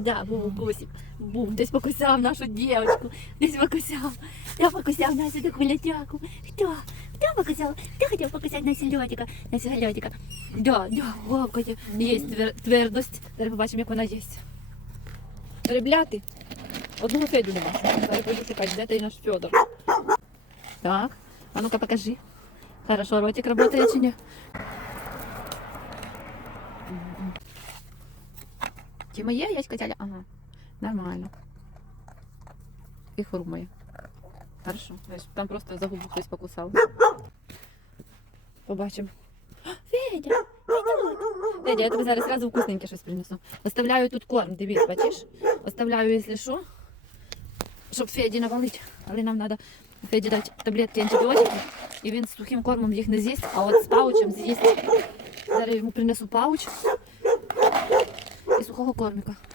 да, був укусик. Був, десь покусав нашу дівчинку, десь покусав. Хто покусав Насю таку лятяку? Хто? Хто покусав? Хто хотів покусати Насю льотика? Насю льотика. Да, да, лапкою. Є твердость. Зараз побачимо, як вона є. Ребляти. Одного Федю нема. Зараз пойду шукати, де той наш Федор. Так, а ну-ка покажи. Хорошо, ротик работает чи ні? Тима є, яська тяля? Ага. Нормально. І хрумає. Хорошо. Там просто за губу хтось покусав. Побачимо. Федя! Федя, я тобі зараз зразу вкусненьке щось принесу. Оставляю тут корм, дивись, бачиш? Оставляю, якщо що, щоб Феді навалить. Але нам треба Феді дати таблетки антибіотики, і він з сухим кормом їх не з'їсть, а от з паучем з'їсть. Зараз йому принесу пауч ほこほこみか。